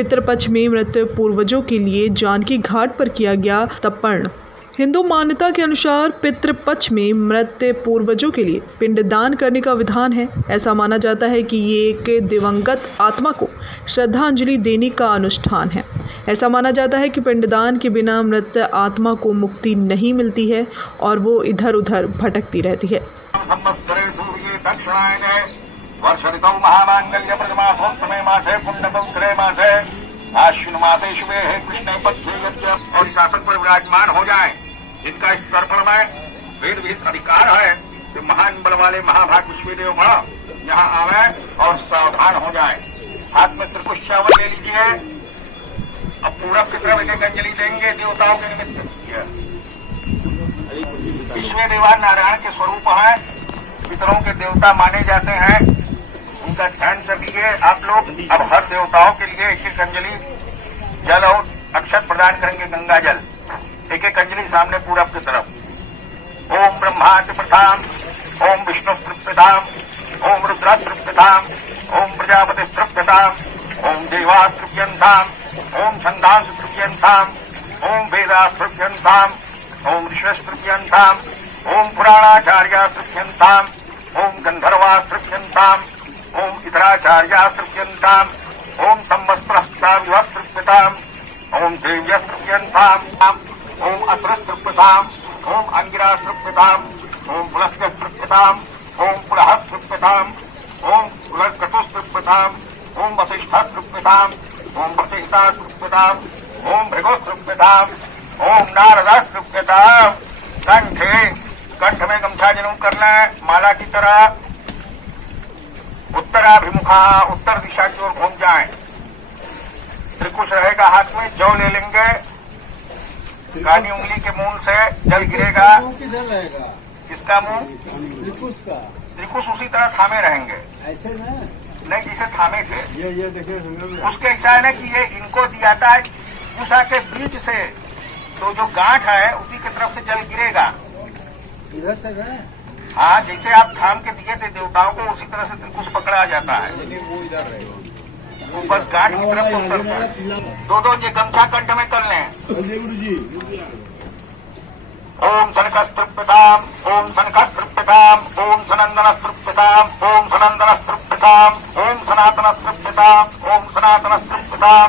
पितृपक्ष में मृत पूर्वजों के लिए जानकी घाट पर किया गया तर्पण। हिंदू मान्यता के अनुसार पितृपक्ष में मृत पूर्वजों के लिए पिंडदान करने का विधान है। ऐसा माना जाता है कि ये एक दिवंगत आत्मा को श्रद्धांजलि देने का अनुष्ठान है। ऐसा माना जाता है कि पिंडदान के बिना मृत आत्मा को मुक्ति नहीं मिलती है और वो इधर उधर भटकती रहती है। आश्विन मासे शुभे है कृष्ण पक्षे और इस आसन पर विराजमान हो जाए, जिनका इस तर्पण में वेद विहित अधिकार है कि महान बल वाले महाभाग विश्वदेव गण यहाँ आवे और सावधान हो जाए। हाथ में त्रिकुश चावल ले लीजिए। अब पूरब की तरफ एक अंजलि देंगे देवताओं के निमित्त। विश्वदेवा नारायण के स्वरूप है, पितरों के देवता माने जाते हैं, उनका ध्यान करिए आप लोग। अब हर देवताओं के लिए एक एक अंजलि जल और अक्षत प्रदान करेंगे, गंगा जल। एक एक अंजलि सामने पूरब की तरफ। ओम ब्रह्मा प्रथाम, ओम विष्णु तृप्यताम, ओम रुद्र तृप्यताम, ओम प्रजापति तृप्यताम, ओम देवा तृप्यंताम, ओम छंदांस तृप्यंताम, ओम वेदा तृप्यंताम, ओम ऋषि तृप्यंताम, ओम पुराणाचार्य तृप्यंताम, ओम गंधर्वा तृप्यंताम, ओम इतराचार्या तृप्यंताम, ओम संवत्सरस्ताविवस्तृप्यताम, ओम देव्यस्तृप्यंताम, ओम असुरस्तृप्यताम, ओम अंगिरास्तृप्यताम, ओम पुलस्त्यस्तृप्यताम, ओम पुलहस्तृप्यताम, ओम पुलर्कटुस्तृप्यताम, ओम वसिष्ठस्तृप्यताम, ओम वसिष्ठास्तृप्यताम, ओम भृगोस्तृप्यताम, ओम नारदास्तृप्यताम। कंठ में गमछा जरूर करना है, माला की तरह उत्तराभिमुखा, उत्तर दिशा की ओर घूम जाएं। त्रिकुश रहेगा हाथ में, जौ ले लेंगे, कानी उंगली के मूल से जल गिरेगा। किसका मुंह? त्रिकुश का। त्रिकुश उसी तरह थामे रहेंगे, ऐसे ना नहीं जिसे थामे थे। ये देखिए उसके ऐसा है ना कि ये इनको दिया था उषा के बीच से, तो जो गांठ है उसी की तरफ से जल गिरेगा। इधर तक है। हाँ, जैसे आप थाम के दिए थे देवताओं को, उसी तरह से त्रिकुश पकड़ा जाता है। वो इधर रहेगा, वो बस गांठ की तरफ उतरता है। दो ये गमछा कंठ में कर लें। ओम सनकस्तृप्यताम, ओम सनकस्तृप्यताम, ओम सनंदनस्तृप्यताम, ओम सनंदनस्तृप्यताम, ओम सनातनस्तृप्यताम, ओम सनातनस्तृप्यताम,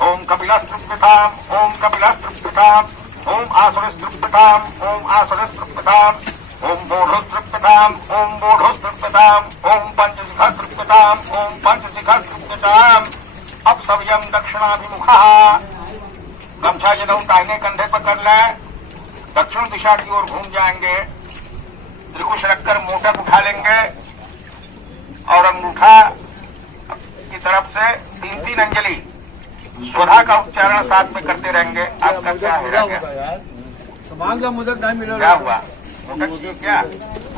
ओम कपिलस्तृप्यताम, ओम कपिलस्तृप्यताम, ओम आसुरस्तृप्यताम, ओम आसुरस्तृप्यताम, ओम बोधोस्तृप्यताम, ओम बोधोस्तृप्यताम, ओम पंचशिखस्तृप्यताम, ओम पंचशिखस्तृप्यताम। अब सवयम दक्षिणाभिमुखा, गमछा जदों दाहिने कंधे पर कर लें, दक्षिण दिशा की ओर घूम जाएंगे। त्रिकुश रखकर मोटक उठा लेंगे और अंगूठा की तरफ से 3-3 अंजलि स्वधा का उच्चारण साथ में करते रहेंगे। आपका क्या है? क्या हुआ? मोटक क्या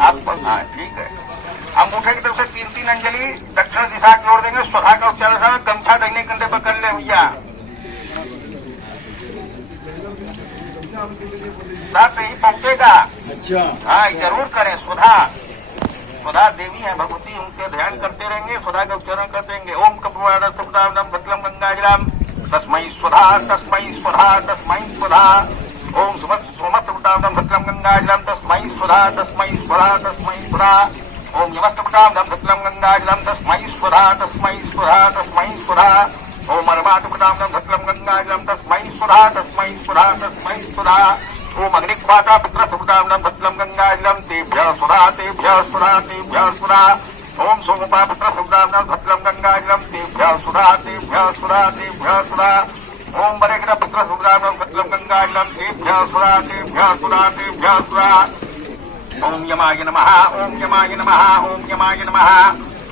आप? हाँ ठीक है। अंगूठे की तरफ से 3-3 अंजलि दक्षिण दिशा की ओर देंगे, स्वधा का उच्चारण। गमछा दाहिने कंधे पर कर ले भैया, साथ ही पहुंचेगा। अच्छा हाँ, जरूर करें। स्वधा देवी है भगवती, उनके ध्यान करते रहेंगे, स्वधा का उच्चारण करते रहेंगे। ओम कपूरम भद्रम गंगाजलम तस्मै स्वधा, तस्मै स्वधा, तस्मै स्वधा। ओम सोमस्तम भद्रम गंगाजलम तस्मै स्वधा, तस्मै स्वधा, तस्मै स्वधा। ओम यमस्तम भद्रम गंगाजलम तस्मै स्वधा, तस्मै स्वधा, तस्मै स्वधा। ओम अर्वातम भद्रम गंगाजलम तस्मै स्वधा, तस्मै स्वधा, तस्मै स्वधा। ओम अग्निख्वाता पुत्रसुताम भद्रम गंगाजलम तेभ्यः स्वधा, तेभ्यः स्वधा, तेभ्यः स्वधा। ओम सोमपा पुत्रसुताम भद्रम गंगाजलम तेभ्यः स्वधा, तेभ्यः स्वधा, तेभ्यः स्वधा। ओम बरेग्र पुत्रसुताम भद्रम गंगाजलम तेभ्यः स्वधा, तेभ्यः स्वधा, तेभ्यः स्वधा। ओम यमाय नमः, ओम यमाय नमः, ओम यमाय नमः।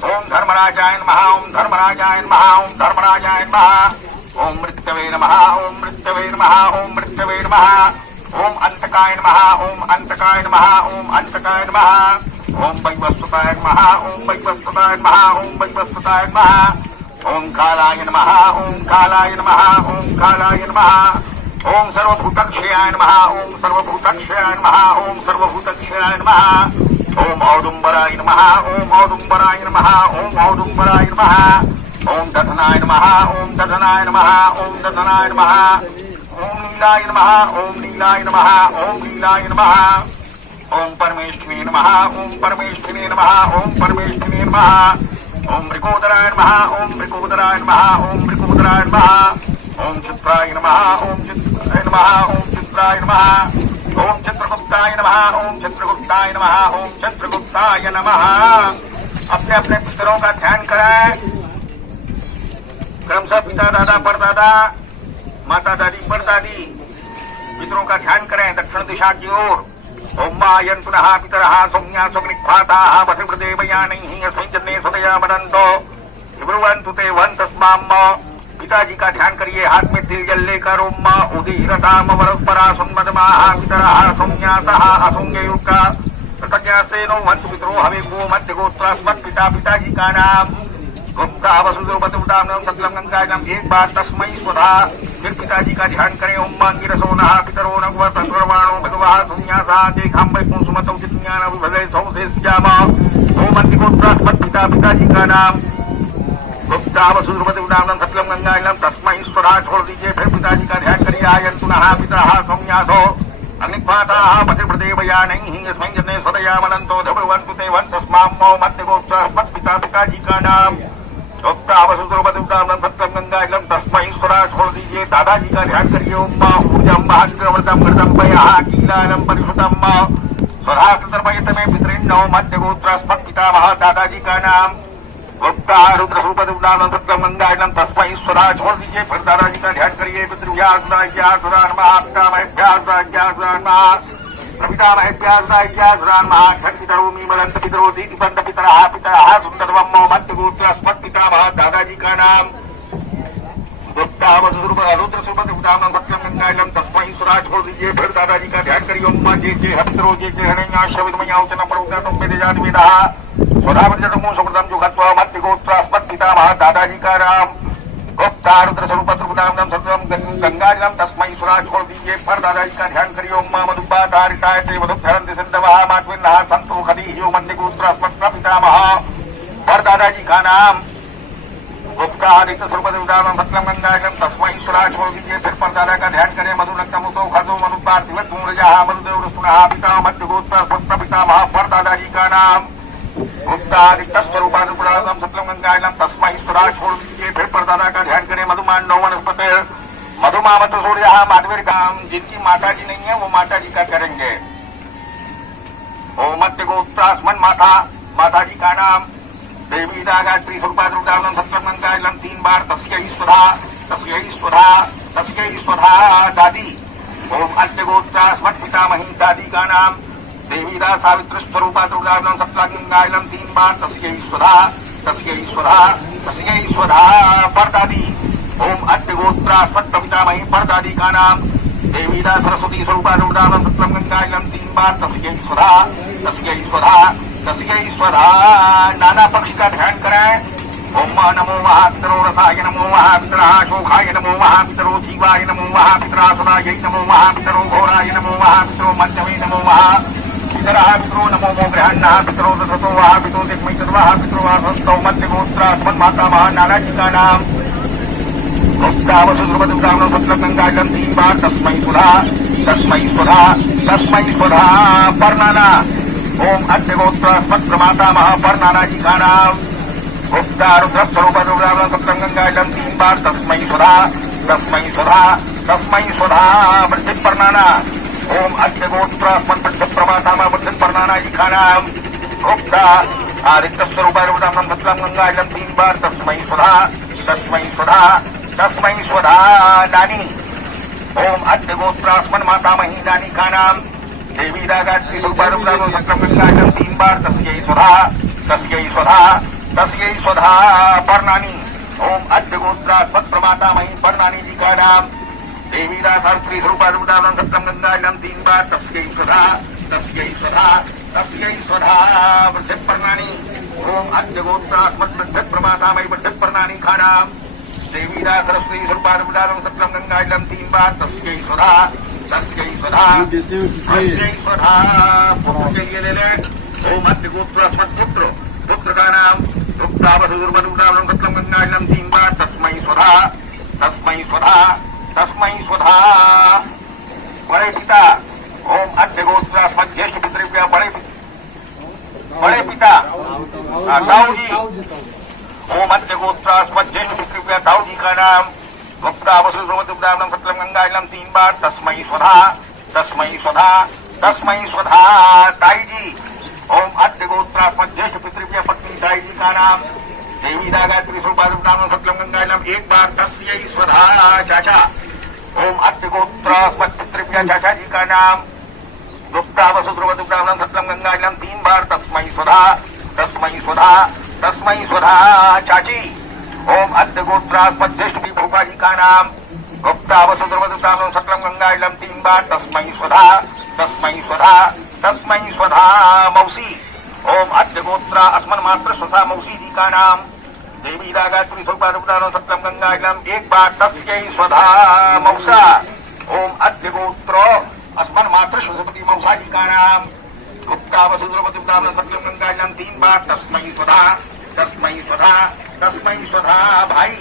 ओम धर्मराजाय नमः, ओम धर्मराजाय नमः, ओम धर्मराजाय नमः। ओम मृत्यवे नमः, ओम मृत्यवे नमः, ओम मृत्यवे नमः। ओम अंतकाय नमः, ओम अंतकाय नमः, ओम अंतकाय नमः। ओम वैवस्वताय नमः, ओम वैवस्वताय नमः, ओम वैवस्वताय नमः। ओम कालाय नमः, ओम कालाय नमः, ओम कालाय नमः। ओम सर्वभूतक्षयाय नमः, ओम सर्वभूतक्षयाय नमः, ओम सर्वभूतक्षयाय नमः। ओम औदुम्बराय नमः, ओम औदुम्बराय नमः, ओम औदुम्बराय नमः। ओम दधनाय नमः ओम दधनाय नमः ओम दधनाय नमः ओम नीलाय नमः ओम नीलाय नमः ओम नीलाय नमः ओम परमेश्वरी नमः ओम परमेश्वरी नमः ओम परमेश्वरी नमः ओम मृकोदराय नमः ओम मृकोदराय नमः ओम मृकोदराय नमः ओम चित्राय नमः ओम चित्राय नमः ओम चित्राय नमः ओम चित्रगुप्ताय नमः ओम चित्रगुप्ताय नमः ओम चित्रगुप्ताय नमः। अपने अपने पितरों का ध्यान कराएं। क्रमशः पिता दादा परदादा माता दादी परदादी पितरों का ध्यान करें दक्षिण दिशा की ओर। ओम मायन पुनः पितरः सौम्या सुग्निभाताः पथिप्रदेवयानैः संजन्ने सदया वदन्तो ब्रुवन्तु ते वन्तस्माम। पिताजी का ध्यान करिए, हाथ में तिल जल लेकर ओम उदीरताम वरस्परा सुन्मदमाः पितरः सौम्यासः असौम्ययुक्ता कृतज्ञासेनो वन्तु पितरो हवे गो मध्य गोत्रास्मत् पिता। पिताजी का नाम गुप्ता वसुदेवपतिवताम सकलम गंगाजम। एक बार तस्मै स्वधा। फिर पिताजी का ध्यान करें। ओम गिरसो नः पितरो नगवर्तर्वाणो भगवा सुन्यासा देखाम वैपुंसुमतौ चिज्ञान विभले सौसेस्याम। ओम अन्तिगोत्रास्मत् पिता। पिताजी का नाम गुप्ता वसुदेवपतिवताम सकलम गंगाजम तस्मै स्वधा छोड़ दीजिए। फिर पिताजी का ध्यान करिए। आयन्तु नः पितरः सौम्यासो अग्निपाताः पथिप्रदेवयानैः संजन्ने सदया वदन्तो धृवन्तु ते वन्तस्माम। मध्यगोत्रास्मत् पिता। पिताजी का नाम गुप्ता वसुदेवपतिवताम सत्यम गंगाजलम तस्मै स्वधा छोड़ दीजिए। दादाजी का ध्यान करिए। ओम ऊर्जम महाग्रव्रतम घृतम पयः कीलालम परिषुतम स्वधा सतर्पयतमे पितृन्नो मध्यगोत्रास्मत् पितामह। दादाजी का नाम गुप्ता रुद्रसूपतिवताम सत्यम गंगाजलम तस्मै स्वधा छोड़ दीजिए। फिर दादाजी का ध्यान करिए। पितृव्यासुरा नमः पितामहेभ्यासुरा नमः प्रपितामहेभ्यासुरा नमः षट्पितरोमि मदन्त पितरो दीतिपन्त पितरः पितरः सुन्दरवम् मध्यगोत्रास्मत् पितामह। दादाजी का नाम गुप्ता रुद्रसूपतिवताम सत्यम गंगाजलम तस्मै स्वधा छोड़ दीजिए। फिर दादाजी का ध्यान करिए। ओम जे पितरो जे हरण्याश्रविद्मयावचन प्रोक्तम वेदजाति वेदः स्वधा वज्रतमो सुकृतम जुगत्वा मध्यगोत्रास्मत् पितामह। दादाजी का नाम गुप्ता रुद्रस्वरूपतिवताम सत्यम गंगाजलम तस्मै स्वधा छोड़ दीजिए। पर दादाजी का ध्यान करिए। ओम मधुपातारिताय ते मधुधरन्ति सिन्धवः मात्विन्नः सन्तु खदीह्यो मध्यगोत्रास्मत् पितामह। पर दादाजी का नाम गुप्ता रुद्रस्वरूपतिवताम सत्यम गंगाजलम तस्मै स्वधा छोड़ दीजिए। फिर पर दादा का ध्यान करें। मधुरक्तमुतो खदो मधुपार्थिवत्मूर्जः मधुदेवरुस्तुनः पिता मध्यगोत्रास्मत् पितामह। पर दादाजी का नाम गुप्तादित्यस्वरूपानुपुराणम सत्यम गंगाजलम तस्मै स्वधा छोड़ दीजिए। फिर परदादा का ध्यान करें। मधुमांडव वनस्पति मधुमावत सूर्य माधवीर काम। जिनकी माता जी नहीं है वो माता जी का करेंगे। ओम मध्यगोत्रास्मन् माता। माता जी का नाम देवी गायत्री स्वरूपानुपुराणम सत्यम गंगाजलम 3 बार तस्यै स्वधा तस्यै स्वधा तस्यै स्वधा दादी। ओम मध्यगोत्रास्मत् पितामही। दादी का नाम देवीदा सावित्र स्वरूपानुपुराणम सत्यम गंगाजलम 3 बार तस्यै स्वधा तस्यै स्वधा तस्यै स्वधा। परदादी। ओम अद्यगोत्रास्मत् पितामही। परदादी का नाम देवीदा सरस्वती स्वरूपानुपुराणम सत्यम गंगाजलम 3 बार तस्यै स्वधा तस्यै स्वधा तस्यै स्वधा। नाना पक्ष का ध्यान कराएं। ओम नमो महापितरो रसाय नमो महापितरः शोखाय नमो महापितरो जीवाय नमो महापितरासुरायै नमो महापितरो घोराय नमो महापितरो मध्यमे नमो पितरः पितरो नमो मो गृहान्नः पितरो दशतो वः पितो दिग्मै सर्वः पितरो वासस्तौ मध्यगोत्रास्मन् मातामह। नानाजी का नाम गुप्ता वसुदेवपतिवताम सत्यम गंगाजलम 3 बार तस्मै स्वधा तस्मै स्वधा तस्मै स्वधा। पर नाना। ओम अद्यगोत्रास्मत् प्रमातामह। पर नानाजी का नाम गुप्ता रुद्रस्वरूपानुपुराणम सत्यम गंगाजलम 3 बार तस्मै स्वधा तस्मै स्वधा तस्मै स्वधा। वृद्धि पर नाना। ओम अद्यगोत्रास्मत् वृद्धि प्रमातामह। वृद्धि पर नानाजी का नाम गुप्ता आदित्यस्वरूपानुपुराणम सत्यम गंगाजलम 3 बार तस्मै स्वधा तस्मै स्वधा तस्मै स्वधा। दानी। ओम अद्यगोत्रास्मन् मातामही। दानी का नाम देवी गायत्री स्वरूपानुपुराणम सत्यम गंगाजलम 3 बार तस्यै स्वधा तस्यै स्वधा तस्यै स्वधा। पर नानी। ओम अद्यगोत्रास्मत् प्रमातामही। पर नानी जी का नाम देवीदा सावित्री स्वरूपानुपुराणम सत्यम गंगाजलम 3 बार तस्यै स्वधा तस्यै स्वधा तस्यै स्वधा। वृद्धि पर नानी। ओम अद्यगोत्रास्मत् वृद्धि प्रमातामही। वृद्धि पर नानी का नाम देवीदा सरस्वती स्वरूपानुपुराणम सत्यम गंगाजलम 3 बार तस्यै स्वधा तस्यै स्वधा तस्यै स्वधा। पुत्र के लिए ले ले। ओम अद्यगोत्रास्मत् पुत्र। पुत्र का नाम गुप्तावसुर्वदुदानं सत्यं गंगाजलं 3 बार तस्मै स्वधा तस्मै स्वधा तस्मै स्वधा। बड़े पिता ओम अद्य गोत्रास्मद ज्येष्ठ पितृभ्यः बड़े पिता ताऊ जी ओम अद्य गोत्रास्मद ज्येष्ठ पितृभ्यः ताऊ जी का नाम गुप्तावसुर्वदुदानं सत्यं गंगाजलं 3 बार तस्मै स्वधा तस्मै स्वधा तस्मै स्वधा। ताई जी ओम अद्य गोत्रास्मद ज्येष्ठ पितृभ्यः पत्नी ताई जी का नाम देवी गायत्री स्वरूपादुदानं सत्यं गंगाजलं 1 बार तस्यै स्वधा। चाचा ओम अद्य गोत्रास्मद पितृभ्यः चाचा जी का नाम गुप्तावसुर्वदुदानं सत्यं गंगाजलं 3 बार तस्मै स्वधा तस्मै स्वधा तस्मै स्वधा। चाची ओम अद्य गोत्रास्मद ज्येष्ठ भूपा जी का नाम गुप्तावसुर्वदुदानं सत्यं गंगाजलं 3 बार तस्मै स्वधा तस्मै स्वधा तस्मै स्वधा। मौसी ओम अद्य गोत्रा अस्मन् मात्र स्वधा मौसी जी का नाम देवी गायत्री स्वरूपादुदानं सत्यं गंगाजलं 1 बार तस्यै स्वधा मौसा। ओम अद्य गोत्र अस्मन् मात्र स्वधपति मौसा जी का नाम गुप्तावसुर्वदुदानं सत्यं गंगाजलं 3 बार तस्मै स्वधा तस्मै स्वधा तस्मै स्वधा। भाई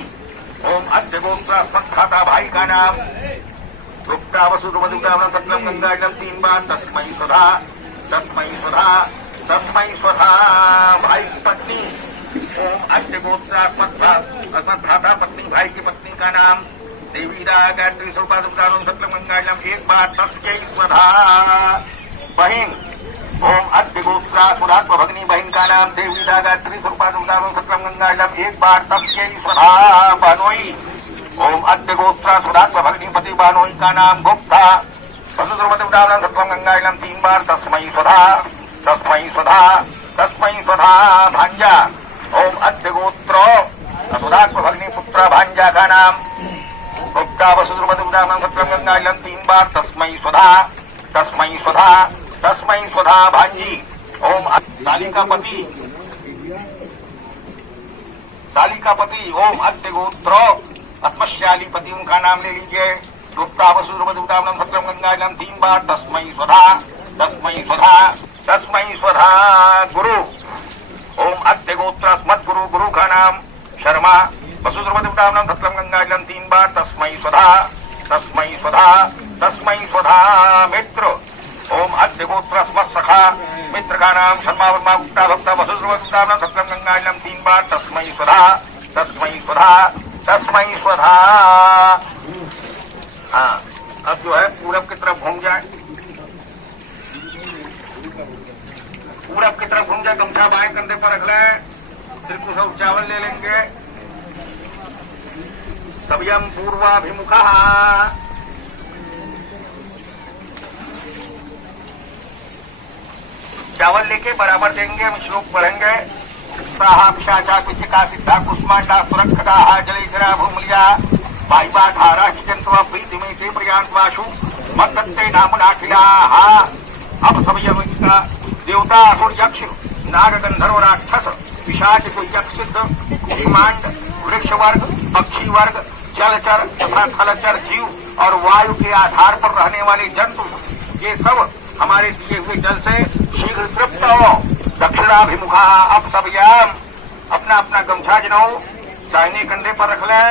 ओम अद्य गोत्र अस्मत् खाता भाई का नाम गुप्तावसुर्वदुदानं सत्यं गंगाजलं 3 बार तस्मै स्वधा तस्मै स्वधा तस्मै स्वधा। भाई की पत्नी ओम अद्य गोत्र अस्मत् भ्राता पत्नी भाई की पत्नी का नाम देवी गायत्री स्वरूपादुदानं सत्यं गंगाजलं 1 बार तस्यै स्वधा। बहन ओम अद्य गोत्रा सुधात्म भगनी बहन का नाम देवी गायत्री स्वरूपादुदानं सत्यं गंगाजलं 1 बार तस्यै स्वधा। बानोई ओम अद्य गोत्रा सुधात्म भगनी पति बानोई का नाम गुप्ता वसुर्वदुदानं सत्यं गंगाजलं 3 बार तस्मै स्वधा तस्मै स्वधा तस्मै स्वधा। भांजा ओम अद्य गोत्र सुधात्म भगनी पुत्र भांजा का नाम गुप्तावसुर्वदुदानं सत्यं गंगाजलं 3 बार तस्मै स्वधा तस्मै स्वधा तस्मै स्वधा। भांजी ओम साली का पति ओम अद्य गोत्र अस्मशाली पति उनका नाम ले लीजिए गुप्तावसुर्वदुदानं सत्यं गंगाजलं 3 बार तस्मै स्वधा तस्मै स्वधा तस्मै स्वधा। गुरु ओम अद्य गोत्र अस्मत् गुरु का नाम शर्मा वसुर्वदुदानं सत्यं गंगाजलं 3 बार तस्मै स्वधा तस्मै स्वधा तस्मै स्वधा। मित्र ओम अद्य गोत्र अस्मत् सखा मित्र का नाम शर्मा वर्मा गुप्ता भक्ता वसुर्वदुदानं सत्यं गंगाजलं 3 बार तस्मै स्वधा तस्मै स्वधा तस्मै स्वधा। हाँ अब जो है पूरब की तरफ घूम जाए पूरब की तरफ घूम जाए गमछा बाएं कंधे पर रख लें फिर कुछ चावल ले लेंगे सव्यम पूर्वाभिमुखा। चावल लेके बराबर देंगे हम श्लोक पढ़ेंगे साहा पिशाचा कुचिका सिद्धा कुष्मांडा सुरक्षका जलेशरा भूमलिया वायुवा धारा चिंतवा प्रीति में से प्रियांशु मदत्ते नाम नाखिला। अब सब यमिका देवता असुर यक्ष नाग गंधर्व राक्षस पिशाच यक्ष सिद्ध कुष्मांड वृक्ष वर्ग पक्षी वर्ग जलचर तथा थलचर जीव और वायु के आधार पर रहने वाले जंतु ये सब हमारे दिए हुए जल से शीघ्र तृप्त हो। दक्षिणाभिमुखा अब सब यम अपना अपना गमछा जनाओ दाहिने कंधे पर रख ले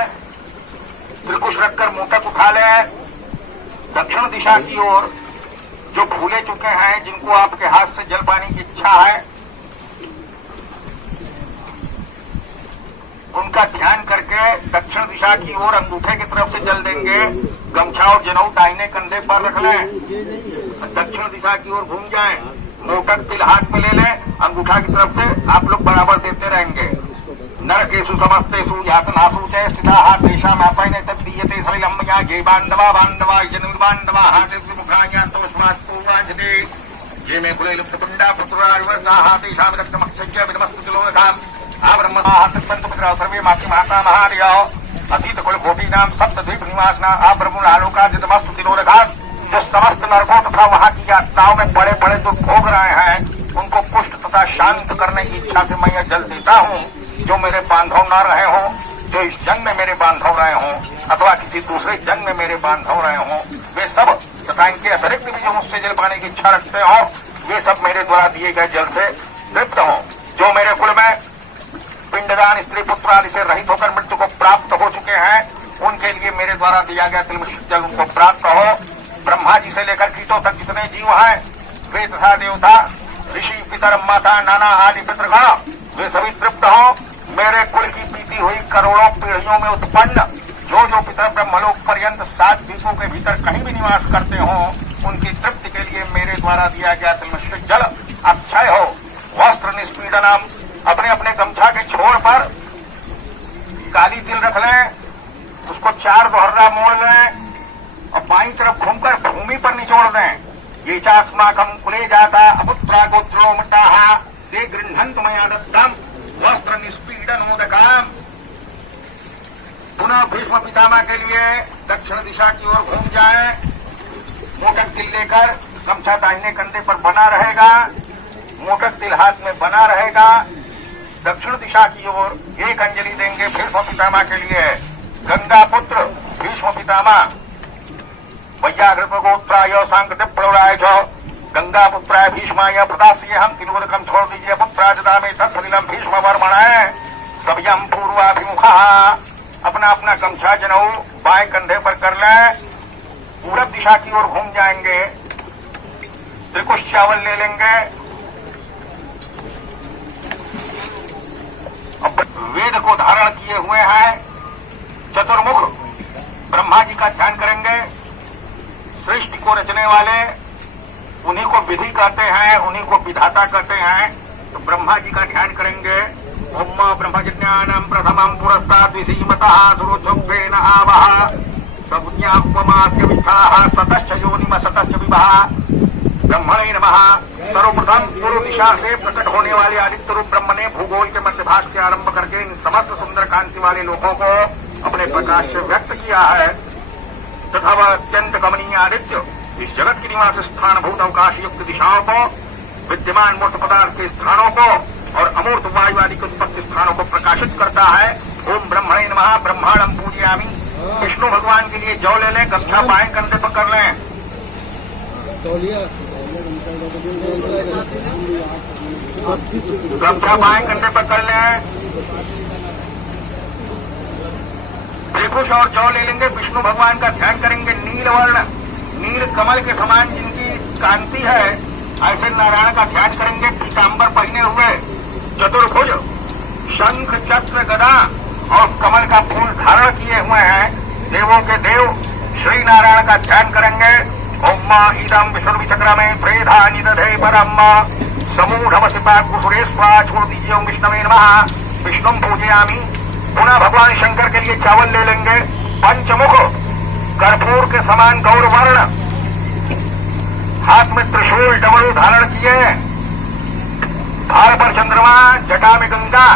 त्रिकुश रखकर मोटक उठा ले दक्षिण दिशा की ओर जो भूले चुके हैं जिनको आपके हाथ से जल पाने की इच्छा है उनका ध्यान करके दक्षिण दिशा की ओर अंगूठे की तरफ से जल देंगे। गमछा और जनेऊ दाहिने कंधे पर रख लें दक्षिण दिशा की ओर घूम जाएं मोटक तिल हाथ में ले लें अंगूठा की तरफ से आप लोग बराबर देते रहेंगे। नरकेशु समस्तेषु यातनासु च स्थिताः तेषाम् आपैने तद्दीयते सलिलम्बया ये बान्धवा जनुर्बान्धवा हास्मास्तूवाञ्चते ये मे कुले लुप्तपिण्डा पुत्रार्वर्गाः तेषां रक्तमक्षय्य विनमस्तु तिलोकाम् आब्रह्महातपन्तपुत्राः सर्वे मातृमाता महार्यः अतीत कुलकोटीनां सप्तद्वीप निवासिनां आब्रह्मणालोकादितमस्तु तिलोकाम्। जो समस्त नरकों तथा वहाँ की यात्राओं में बड़े बड़े जो भोग रहे हैं उनको पुष्ट तथा शांत करने की इच्छा से मैं यह जल देता हूँ। जो मेरे बांधव न रहे हों जो इस जंग में मेरे बांधव रहे हों अथवा किसी दूसरे जंग में मेरे बांधव रहे हों वे सब तथा इनके अतिरिक्त भी जो मुझसे जल पाने की इच्छा रखते हो वे सब मेरे द्वारा दिए गए जल से तृप्त हों। जो मेरे कुल में पिंड कन्यादान स्त्री पुत्र आदि से रहित होकर मृत्यु को प्राप्त हो चुके हैं, उनके लिए मेरे द्वारा दिया गया तिलमिश्रित जल उनको प्राप्त हो। ब्रह्मा जी से लेकर कीटों तक जितने जीव हैं, वे तथा देवता, ऋषि, पितर, माता, नाना आदि पितृगण, वे सभी तृप्त हो। मेरे कुल की पीती हुई करोड़ों पीढ़ियों में उत्पन्न जो जो पितर ब्रह्मलोक पर्यंत 7 द्वीपों के भीतर कहीं भी निवास करते हो, उनकी तृप्ति के लिए मेरे द्वारा दिया गया तिलमिश्रित जल अक्षय हो। वस्त्र निष्पीडनम, अपने अपने गमछा के छोर पर काली तिल रख लें, उसको 4 दोहरा मोड़ लें और बाईं तरफ घूमकर भूमि पर निचोड़ दें। ये चास्माकम कुले जाता अपुत्रा गोत्रो मटाहा ते गृह्णन्तु मया दत्तम वस्त्र निष्पीडनोदकाम। पुनः भीष्म पितामह के लिए दक्षिण दिशा की ओर घूम जाएं। मोटक तिल लेकर गमछा दाहिने कंधे पर बना रहेगा, मोटक तिल हाथ में बना रहेगा। दक्षिण दिशा की ओर एक अंजलि देंगे भीष्म पितामह के लिए। गंगा पुत्र भीष्म पितामह वैयाघ्रत गोत्राय सांकृतिक प्रौढ़ाय छ गंगा पुत्राय भीष्माय प्रदास्ये हम तिलोदकम छोड़ दीजिए पुत्रा जदा में तत्सलिलम भीष्म वर्मणाय सभयम पूर्वाभिमुखा। अपना अपना गमछा जनेऊ बाएं कंधे पर कर लें, पूरब दिशा की ओर घूम जाएंगे। त्रिकुश चावल ले लेंगे। अब वेद को धारण किए हुए हैं, चतुर्मुख ब्रह्मा जी का ध्यान करेंगे। सृष्टि को रचने वाले उन्हीं को विधि कहते हैं, उन्हीं को विधाता कहते हैं, तो ब्रह्मा जी का ध्यान करेंगे। ओम ब्रह्मज्ञानम प्रथमम पुरस्तात् विधीमतः सुरोचोभेन आवह सबुज्ञा उपमास्य विद्धाः सतश्च योनिम सतश्च विवाह। ब्रह्मणे नमः। सर्वप्रथम पूर्व दिशा से प्रकट होने वाले आदित्य रूप ब्रह्म ने भूगोल के मध्य भाग से आरंभ करके इन समस्त सुंदर कांति वाले लोगों को अपने प्रकाश से व्यक्त किया है तथा वह अत्यंत कमनीय आदित्य इस जगत के निवास स्थान भूत अवकाश युक्त दिशाओं को, विद्यमान मूर्त पदार्थ के स्थानों को और अमूर्त वायु आदि के उत्पत्ति स्थानों को प्रकाशित करता है। ओम ब्रह्मणे नमः। ब्रह्मांडम पूजयामि। विष्णु भगवान के लिए जौ ले लें, गमछा बाएं कंधे पर कर लें। गमछा बाएं कंधे पर कर लें। त्रिकुश और जौ ले लेंगे। विष्णु भगवान का ध्यान करेंगे। नील वर्ण, नील कमल के समान जिनकी कांति है, ऐसे नारायण का ध्यान करेंगे। पीतांबर पहने हुए, चतुर्भुज, शंख चक्र गदा और कमल का फूल धारण किए हुए हैं, देवों के देव श्री नारायण का ध्यान करेंगे। ओम इदम विष्णुचक्र में प्रेधा निदधे परम समूढ़वसिपा कुसुरेश्वा छोड़ दीजिए। ओम विष्णवे नमः। विष्णु पूजयामि। पुनः भगवान शंकर के लिए चावल ले लेंगे। पंचमुख, कर्पूर के समान गौर वर्ण, हाथ में त्रिशूल डमरू धारण किए, भार पर चंद्रमा, जटा में गंगा,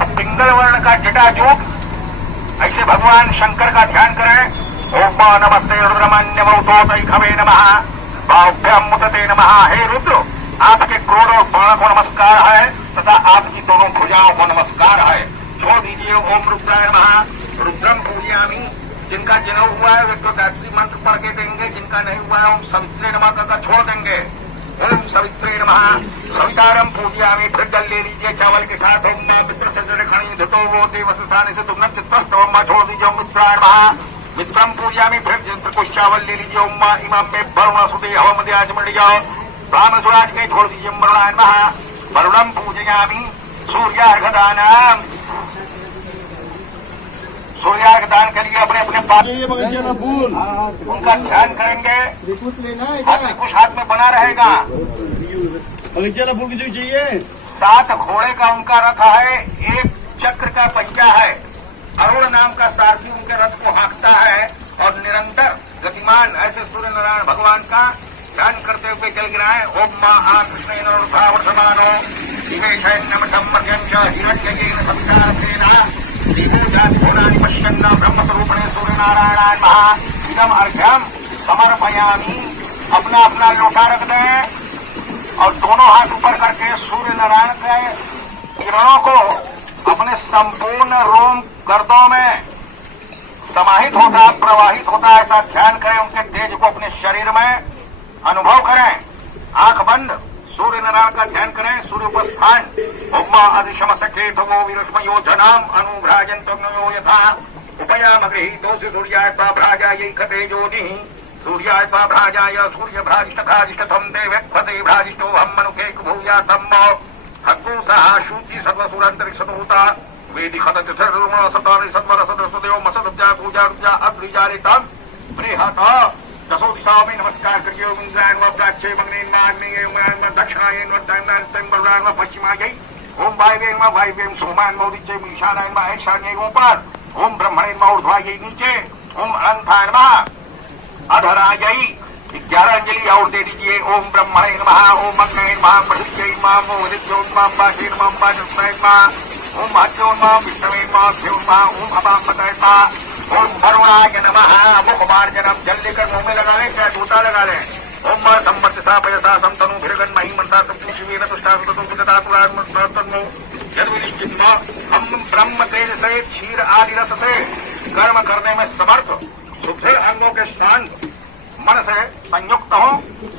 अब पिंगल वर्ण का जटाजूट, ऐसे भगवान शंकर का ध्यान करें। ओम नमस्ते रुद्रमन्यमौतोतैखवे नमः बाहुभ्याम मुदते नमः। हे रुद्र, आपके क्रोध और बाण को नमस्कार है तथा आपकी दोनों भुजाओं को नमस्कार है। छोड़ दीजिए। ओम रुद्राय नमः। रुद्रम पूजयामि। जिनका जन्म हुआ है वे तो गायत्री मंत्र पढ़ के देंगे, जिनका नहीं हुआ है ओम सवित्रे नमः कहकर छोड़ देंगे। ओम सवित्रे नमः। सवितारम पूजयामि। फिर जल ले लीजिए चावल के साथ। ओम नाम मित्र से खणी धुतो वो देवसाने से तुम चित्तस्त। ओम छोड़ दीजिए। ओम मित्राय नमः। मित्रम पूजयामि। फिर जिंत्र को चावल ले लीजिए। ओम इमाम में वरुण सुदे हवम आज मिल जाओ। ब्राह्मण स्वराज के छोड़ दीजिए। वरुणाय नमः। वरुणम पूजयामि। सूर्यार्घदानम। सूर्यार्घ दान के लिए अपने अपने पास उनका ध्यान करेंगे। त्रिकुश हाथ में बना रहेगा। बगीचा फूल की चाहिए। 7 घोड़े का उनका रथ है, 1 चक्र का पहिया है। अरुण नाम का सारथी उनके रथ को हाँकता है और निरंतर गतिमान ऐसे सूर्य नारायण भगवान का ध्यान करते हुए चल गिराए। ओम मां कृष्णवर्धमानो पश्यन्न ब्रह्मस्वरूपणे सूर्य नारायणाय महा। इदम अर्घ्यम समर्पयामि। अपना अपना लोटा रख दें और दोनों हाथ ऊपर करके सूर्य नारायण के किरणों को अपने संपूर्ण रोम गर्दों में समाहित होता, प्रवाहित होता, ऐसा ध्यान करें। उनके तेज को अपने शरीर में अनुभव करें। आंख बंद, सूर्य नारायण का ध्यान करें। सूर्य उपस्थान ओम अधिशम सखे ठगो विरश्मयो जनाम अनुभ्राजंतो यथा उपयाम गृहीतो सूर्याय भ्राजायै खते ज्योति सूर्याय भ्राजाय सूर्य भ्राजिष्ठथाजिष्ठथम देवक्षते भ्राजिष्ठो हम मनुखे भूया तम हक्कु सहा शुचि सर्वसुरांतरिक्षतोता वेदि खतति सर्वम सतारि सत्वर सदसदेव मसदब्जा पूजा अद्रिजारितम प्रेहता दसो दिशाओं में नमस्कार करिए। ओम इंद्रायण व प्राच्ये मंगनेन व आग्नेये व दक्षिणायन व दक्षिणायन बलरायन व पश्चिमायै ओम वायव्येन व वायव्येन सोमायन व उदिच्ये ईशानायन व ईशान्ये ऊपर ओम ब्रह्मणेन व ऊर्ध्वायै नीचे ओम अनंताय नमः अधरायै 11 अंजलि और दे दीजिए। ओम ब्रह्मणे नमः ओम अग्नये नमः पृथ्व्यै नमः ओम उदित्यो नमः वासये नमः वाचस्पतये नमः ओम भाग्यो नमः विष्णवे नमः भ्यो नमः ओम अपामपतये नमः ओम वरुणाय नमः मुखमार्जनम जल लेकर मुंह में लगा लें, क्या टूटा लगा लें। ओम संपत्तिसा पयसा समतनु भिरगन मही मनसा सप्तमी शिवेन तुष्टा सुतनु कुदतातुराग मस्तनु जन्मनिश्चित हम ब्रह्म तेज से क्षीर आदि रस से कर्म करने में समर्थ सुदृढ़ अंगों के शांत मन से संयुक्त हो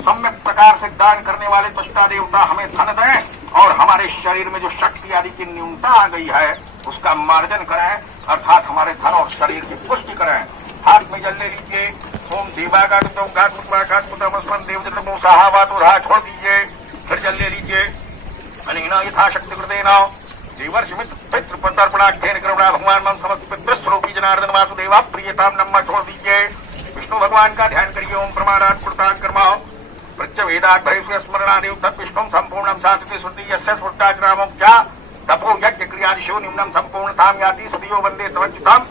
सम्यक प्रकार से दान करने वाले त्वष्टा देवता हमें धन दें और हमारे शरीर में जो शक्ति आदि की न्यूनता आ गई है उसका मार्जन करें, अर्थात हमारे धन और शरीर की पुष्टि करें। हाथ में जल ले लीजिए। ओम देवागाटुतमस्मन देवजतमो सहावातुरा छोड़ दीजिए। फिर जल ले लीजिए। अनिना यथाशक्ति कृतेना देवर्षि पितृ तर्पणाख्येन करुणा भगवान मम समस्त पितृस्वरूपी जनार्दन वासुदेवा प्रियताम नमः छोड़ दीजिए। विष्णु भगवान का ध्यान करिए। ओम प्रमाणात् कृतात् कर्म प्रत्यवेदात् भयस्य स्मरणादेव तत्विष्णुं संपूर्णं सातिते श्रुति यस्य स्फुटाग्रामोक्त्या तपो यज्ञ क्रियादिशो निम्नम संपूर्णताम याति सदियो वंदे तवच्युतम।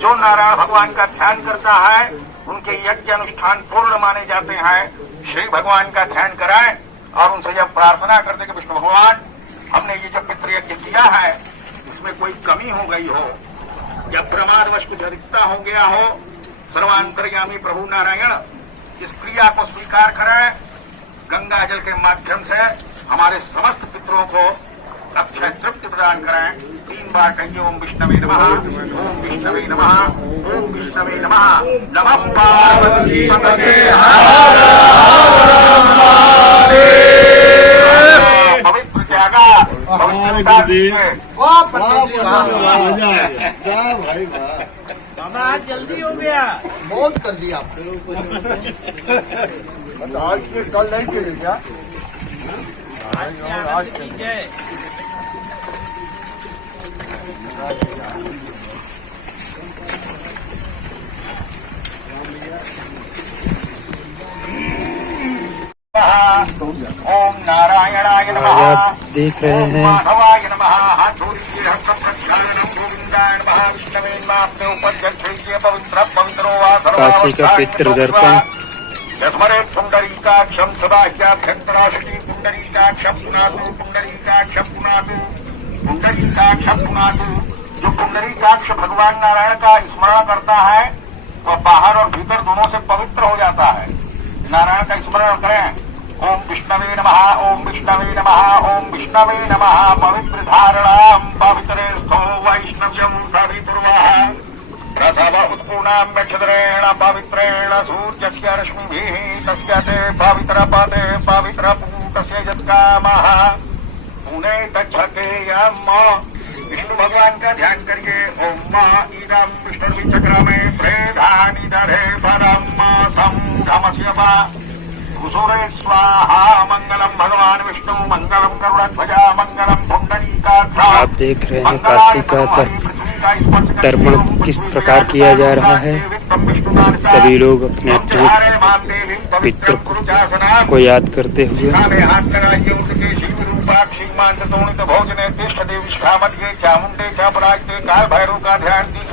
जो नारायण भगवान का ध्यान करता है उनके यज्ञ अनुष्ठान पूर्ण माने जाते हैं। श्री भगवान का ध्यान कराएं और उनसे जब प्रार्थना करते कि विष्णु भगवान हमने ये जो पितृ यज्ञ किया है इसमें कोई कमी हो गई हो या प्रमादवश कुछ अधिकता हो गया हो, सर्वांतर्यामी प्रभु नारायण इस क्रिया को स्वीकार करें। गंगा जल के माध्यम से हमारे समस्त पितरों को अक्षय तृप्ति प्रदान करें। 3 बार कहिए। ओम विष्णवे नमः ओम विष्णवे नमः ओम विष्णवे नमः नमः पार्वती पतये पवित्र त्यागा आज जल्दी हो गया, बहुत कर दिया आपने। आज से कल नहीं चलेगा। आज ओम नारायणाय नमः। आप देख रहे हैं माधवाय नमः। हाथ जोड़िए। हस्त प्रक्षालनम गोविंदाय नमः। विष्णवे नमः। अपने ऊपर जल फेंकिए। पवित्र पवित्रो वा काशी का पितृ दर्पण। स्मरे पुंडरीकाक्षम सदा ह्याभ्यंतराशि पुंडरीकाक्षम पुनातु पुंडरीकाक्षम पुनातु पुंडरीकाक्षम पुनातु। जो पुंडरीकाक्ष भगवान नारायण का स्मरण करता है वह बाहर और भीतर दोनों से पवित्र हो जाता है। नारायण का स्मरण करें। ओम विष्णवे नमः ओम विष्णवे नमः ओम विष्णवे नमः। पवित्र धारणाम पवित्रे स्थो वैष्णव्यमूर्धाभिपूर्वः प्रसव उत्पूर्णां नक्षत्रेण पवित्रेण सूर्यस्य रश्मिभिः तस्य ते पवित्रपदे पवित्रपूतस्य यत्कामः पुने तच्छते यम। विष्णु भगवान का ध्यान करिए। ओम इदं विष्णुचक्रमे प्रेधानि दधे पदं संधमस्य वा कुसुरे स्वाहा। मंगलम भगवान विष्णु मंगलम गरुड़ध्वजा मंगलम पुंडरीकाक्ष। आप देख रहे हैं काशी का तर्पण किस प्रकार किया जा रहा है। सभी लोग अपने अपने पितृ को याद करते हुए भोजने तिष्ठ देवी चामुंडे चापराज काल भैरव का ध्यान